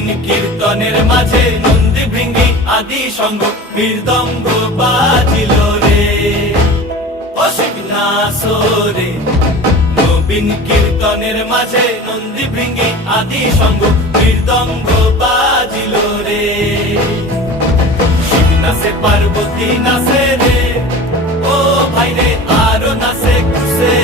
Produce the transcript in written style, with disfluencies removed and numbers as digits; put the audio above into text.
নবীন কীর্তনের মাঝে নন্দী ভৃঙ্গি আদি সঙ্গ মৃদঙ্গ বাজিল রে, অসিক নাসরে। নবীন কীর্তনের মাঝে নন্দী ভৃঙ্গি আদি সঙ্গ মৃদঙ্গ বাজিল রে। শিব নাচে পার্বতী নাচে রে, ও ভাই রে আরো নাচে খুশে।